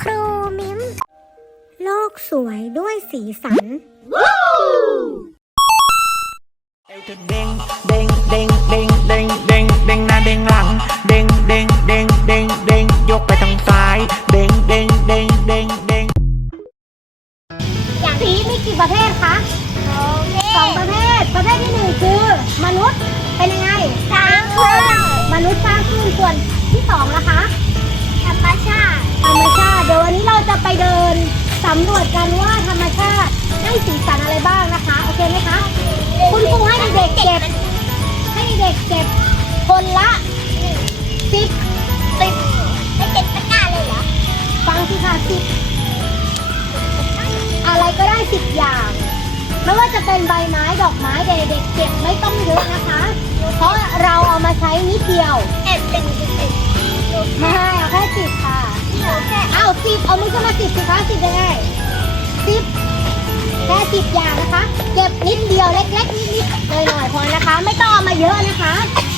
ครูมิม โลกสวยด้วยสีสัน เอวเธอเด้งเด้งเด้งเด้งเด้งเด้งเด้งหน้าเด้งหลัง เด้งเด้งเด้งเด้งเด้งยกไปทางซ้าย เด้งเด้งเด้งเด้งเด้งอย่างสีมีกี่ประเภทคะสองประเภท ประเภทที่หนึ่งคือ มนุษย์เป็นยังไงสร้างขึ้นมนุษย์สร้างขึ้นส่วนที่สองนะคะธรร มชาติ ธรรมชาติ เดี๋ยววันนี้เราจะไปเดินสำรวจกันว่าธรรมชาติให้สีสันอะไรบ้างนะคะ โอเคไหมคะ คุณครูให้เด็กๆเก็บ ให้เด็กๆเก็บคนละสิบสิบไม่เก็บตะกร้าเลยเหรอ ฟังสิค่ะสิบอะไรก็ได้สิบอย่าง ไม่ว่าจะเป็นใบไม้ดอกไม้เด็กๆเก็บไม่ต้องเยอะนะคะ เพราะเราเอามาใช้นิดเดียวเอ็ดเป็นไม่เอาแค่สิบค่ะเอา สิบเอามือขึ้นมาสิบสิคะสิบยังไงสิบแค่สิบอย่างนะคะ เก็บนิดเดียวเล็กๆนิดๆหน่อยๆพอนะคะ ไม่ต้องเอามาเยอะนะคะคะ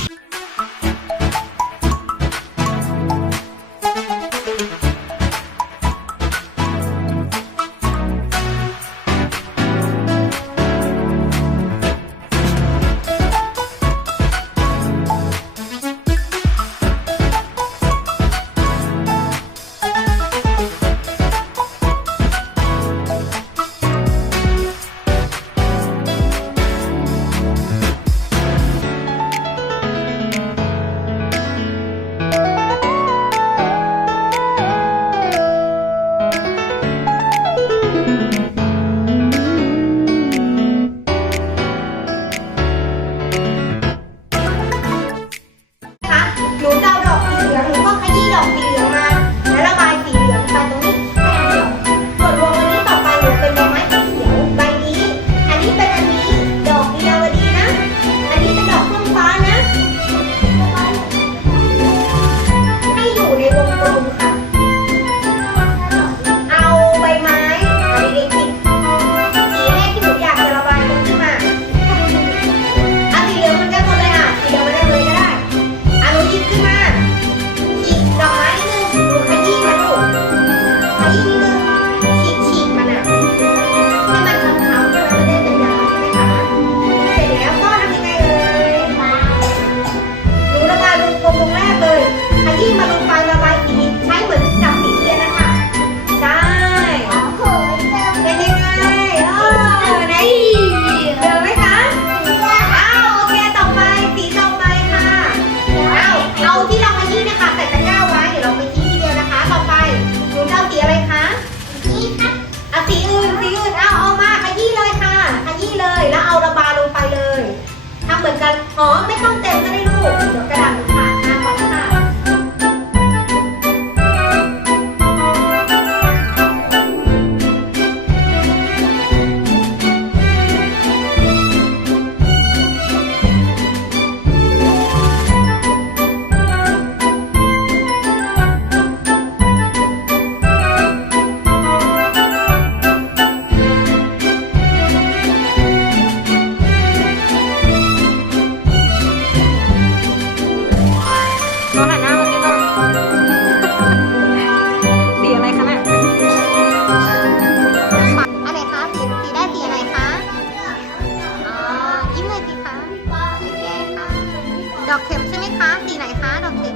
อ๋อไม่ต้องเต็มก็ได้ลูกเดี๋ยวกระดาษ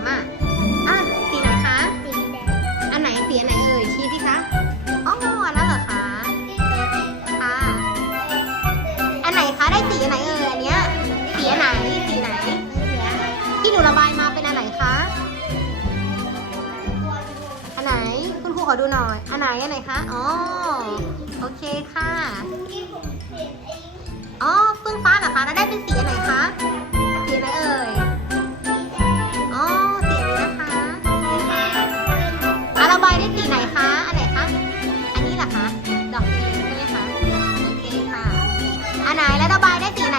มอะอะสีไหนคะอันไหนสีอันไหนเอ่ยชี้สิคะอ๋ออันนั้นเหรอคะค่ะอันไหนคะได้สีอันไหนเอ่ยอันเนี้ยสีอันไหนสีไหนที่หนูระบายมาเป็นอันไหนคะอันไหนคุณครูขอดูหน่อยอันไหนอันไหนคะอ๋อโอเคค่ะอ๋อเฟื่องฟ้าเหรอคะแล้วได้เป็นสีอันไหนคะสีอะไรเอ่ย นายและระบายได้ดี